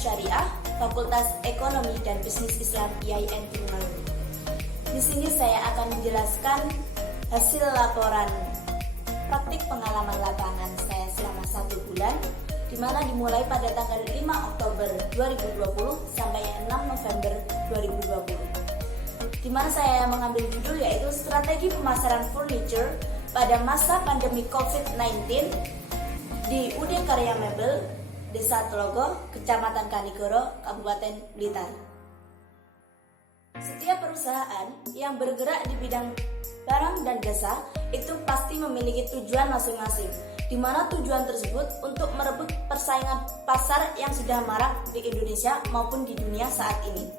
Syariah, Fakultas Ekonomi dan Bisnis Islam IAIN Tulungagung. Di sini saya akan menjelaskan hasil laporan praktik pengalaman lapangan saya selama 1 bulan, di mana dimulai pada tanggal 5 Oktober 2020 sampai 6 November 2020. Di mana saya mengambil judul yaitu Strategi Pemasaran Furniture pada masa pandemi COVID-19 di UD Karya Mebel, Desa Tlogo, Kecamatan Kanigoro, Kabupaten Blitar. Setiap perusahaan yang bergerak di bidang barang dan jasa itu pasti memiliki tujuan masing-masing, di mana tujuan tersebut untuk merebut persaingan pasar yang sudah marak di Indonesia maupun di dunia saat ini.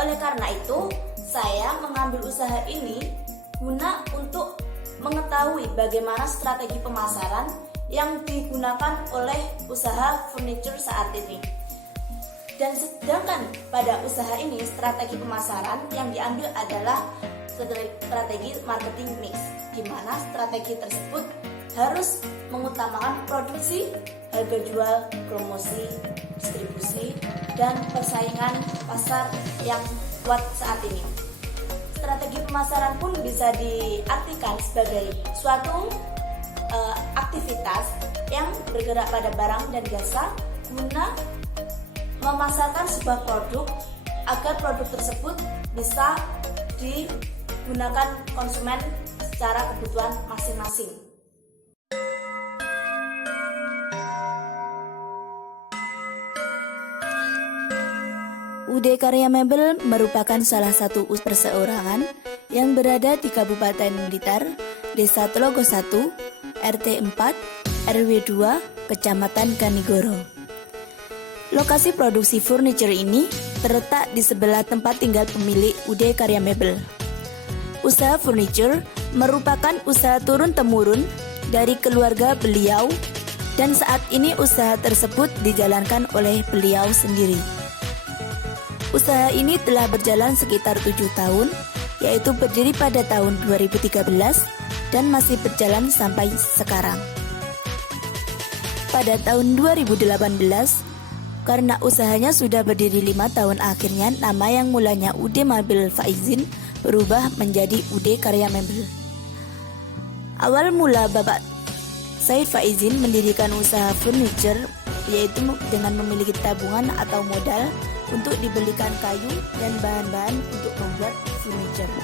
Oleh karena itu, saya mengambil usaha ini guna untuk mengetahui bagaimana strategi pemasaran yang digunakan oleh usaha furniture saat ini. Dan sedangkan pada usaha ini strategi pemasaran yang diambil adalah strategi marketing mix, di mana strategi tersebut harus mengutamakan produksi, harga jual, promosi, distribusi, dan persaingan pasar yang kuat saat ini. Strategi pemasaran pun bisa diartikan sebagai suatu aktivitas yang bergerak pada barang dan jasa guna memasarkan sebuah produk agar produk tersebut bisa digunakan konsumen secara kebutuhan masing-masing. UD Karya Mebel merupakan salah satu perseorangan yang berada di Kabupaten Blitar, Desa Tlogo 1, RT 4, RW 2, Kecamatan Kanigoro. Lokasi produksi furniture ini terletak di sebelah tempat tinggal pemilik UD Karya Mebel. Usaha furniture merupakan usaha turun-temurun dari keluarga beliau dan saat ini usaha tersebut dijalankan oleh beliau sendiri. Usaha ini telah berjalan sekitar 7 tahun, yaitu berdiri pada tahun 2013 dan masih berjalan sampai sekarang. Pada tahun 2018, karena usahanya sudah berdiri 5 tahun, akhirnya nama yang mulanya UD Mebel Faizin berubah menjadi UD Karya Mebel. Awal mula Bapak Said Faizin mendirikan usaha furniture yaitu dengan memiliki tabungan atau modal untuk dibelikan kayu dan bahan-bahan untuk membuat furniture.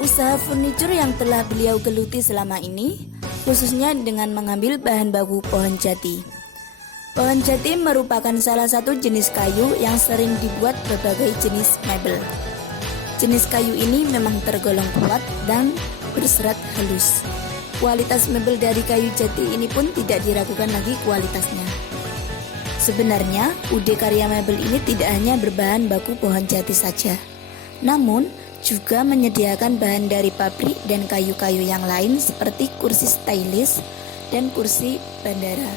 Usaha furniture yang telah beliau geluti selama ini, khususnya dengan mengambil bahan baku pohon jati. Pohon jati merupakan salah satu jenis kayu yang sering dibuat berbagai jenis mebel. Jenis kayu ini memang tergolong kuat dan berserat halus. Kualitas mebel dari kayu jati ini pun tidak diragukan lagi kualitasnya. Sebenarnya, UD Karya Mebel ini tidak hanya berbahan baku pohon jati saja, namun juga menyediakan bahan dari pabrik dan kayu-kayu yang lain seperti kursi stylish dan kursi bandara.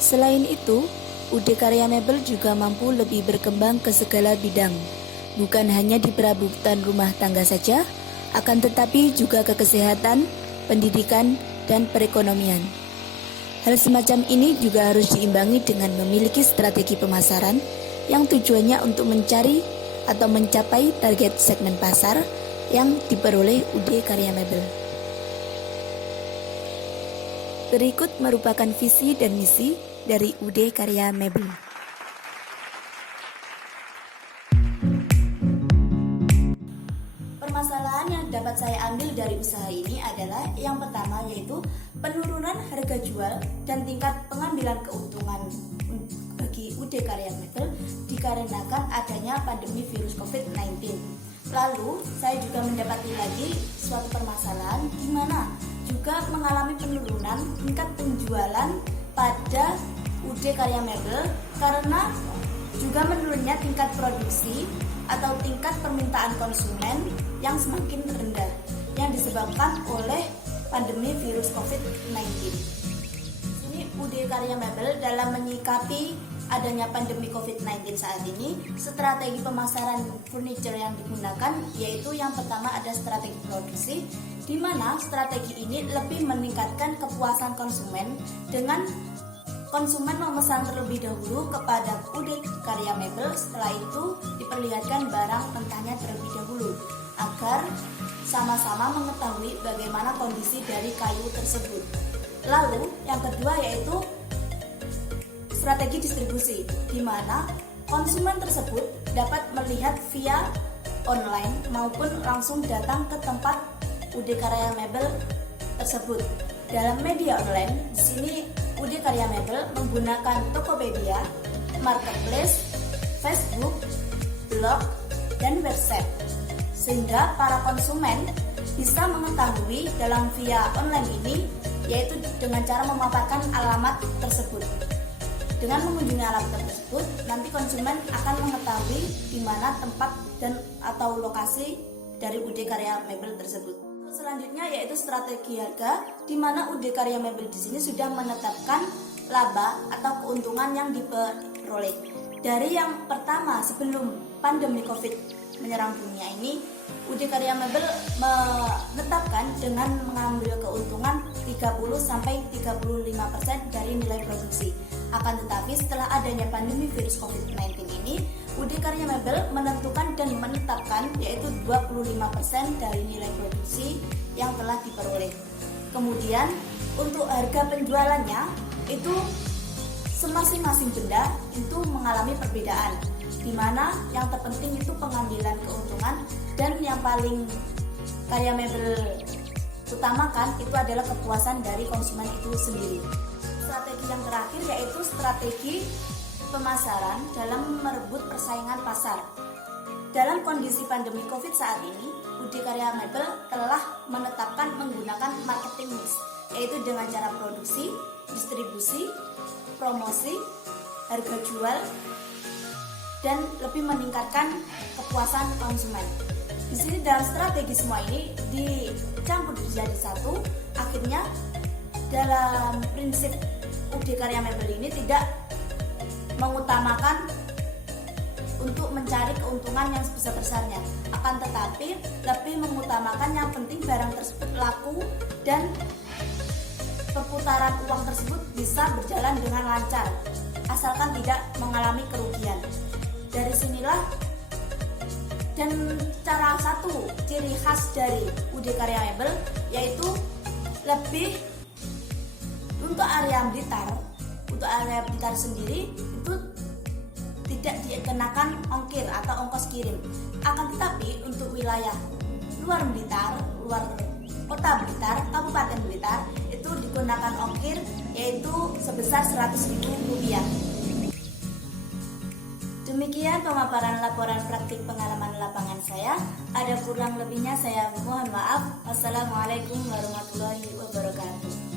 Selain itu, UD Karya Mebel juga mampu lebih berkembang ke segala bidang, bukan hanya di perabotan rumah tangga saja, akan tetapi juga ke kesehatan, pendidikan, dan perekonomian. Hal semacam ini juga harus diimbangi dengan memiliki strategi pemasaran yang tujuannya untuk mencari atau mencapai target segmen pasar yang diperoleh UD Karya Mebel. Berikut merupakan visi dan misi dari UD Karya Mebel. Permasalahan yang dapat saya ambil dari usaha ini adalah yang pertama yaitu penurunan harga jual dan tingkat pengambilan keuntungan bagi UD Karya Mebel dikarenakan adanya pandemi virus COVID-19. Lalu saya juga mendapati lagi suatu permasalahan di mana juga mengalami penurunan tingkat penjualan pada UD Karya Mebel karena juga menurunnya tingkat produksi atau tingkat permintaan konsumen yang semakin rendah yang disebabkan oleh pandemi virus COVID-19. Ini UD Karya Mebel dalam menyikapi adanya pandemi COVID-19 saat ini, strategi pemasaran furniture yang digunakan yaitu yang pertama ada strategi produksi, di mana strategi ini lebih meningkatkan kepuasan konsumen dengan konsumen memesan terlebih dahulu kepada UD Karya Mebel, setelah itu diperlihatkan barang mentahnya terlebih dahulu agar sama-sama mengetahui bagaimana kondisi dari kayu tersebut. Lalu yang kedua yaitu strategi distribusi, di mana konsumen tersebut dapat melihat via online maupun langsung datang ke tempat UD Karya Mebel tersebut. Dalam media online, di sini UD Karya Mebel menggunakan Tokopedia, Marketplace, Facebook, blog, dan website, sehingga para konsumen bisa mengetahui dalam via online ini, yaitu dengan cara memaparkan alamat tersebut. Dengan mengunjungi alamat tersebut, nanti konsumen akan mengetahui di mana tempat dan atau lokasi dari UD Karya Mebel tersebut. Selanjutnya yaitu strategi harga, di mana UD Karya Mebel di sini sudah menetapkan laba atau keuntungan yang diperoleh. Dari yang pertama sebelum pandemi Covid menyerang dunia ini, UD Karya Mebel menetapkan dengan mengambil keuntungan 30-35% dari nilai produksi. Akan tetapi setelah adanya pandemi virus COVID-19 ini, UD Karya Mebel menentukan dan menetapkan yaitu 25% dari nilai produksi yang telah diperoleh. Kemudian untuk harga penjualannya itu masing-masing benda itu mengalami perbedaan, di mana yang terpenting itu pengambilan keuntungan, dan yang paling Karya Mebel utamakan itu adalah kepuasan dari konsumen itu sendiri. Strategi yang terakhir yaitu strategi pemasaran dalam merebut persaingan pasar. Dalam kondisi pandemi Covid saat ini, UD Karya Mebel telah menetapkan menggunakan marketing mix, yaitu dengan cara produksi, distribusi, promosi, harga jual, dan lebih meningkatkan kepuasan konsumen. Di sini dalam strategi semua ini dicampur jadi satu, akhirnya dalam prinsip UD Karya Mebel ini tidak mengutamakan untuk mencari keuntungan yang sebesar-besarnya, akan tetapi lebih mengutamakan yang penting barang tersebut laku dan perputaran uang tersebut bisa berjalan dengan lancar, asalkan tidak mengalami kerugian. Dari sinilah dan cara satu ciri khas dari UD Karya Mebel yaitu lebih untuk area Blitar sendiri itu tidak dikenakan ongkir atau ongkos kirim. Akan tetapi untuk wilayah luar Blitar, luar kota Blitar, Kabupaten Blitar itu digunakan ongkir yaitu sebesar Rp100.000. Demikian pemaparan laporan praktik pengalaman lapangan saya. Ada kurang lebihnya saya mohon maaf. Wassalamualaikum warahmatullahi wabarakatuh.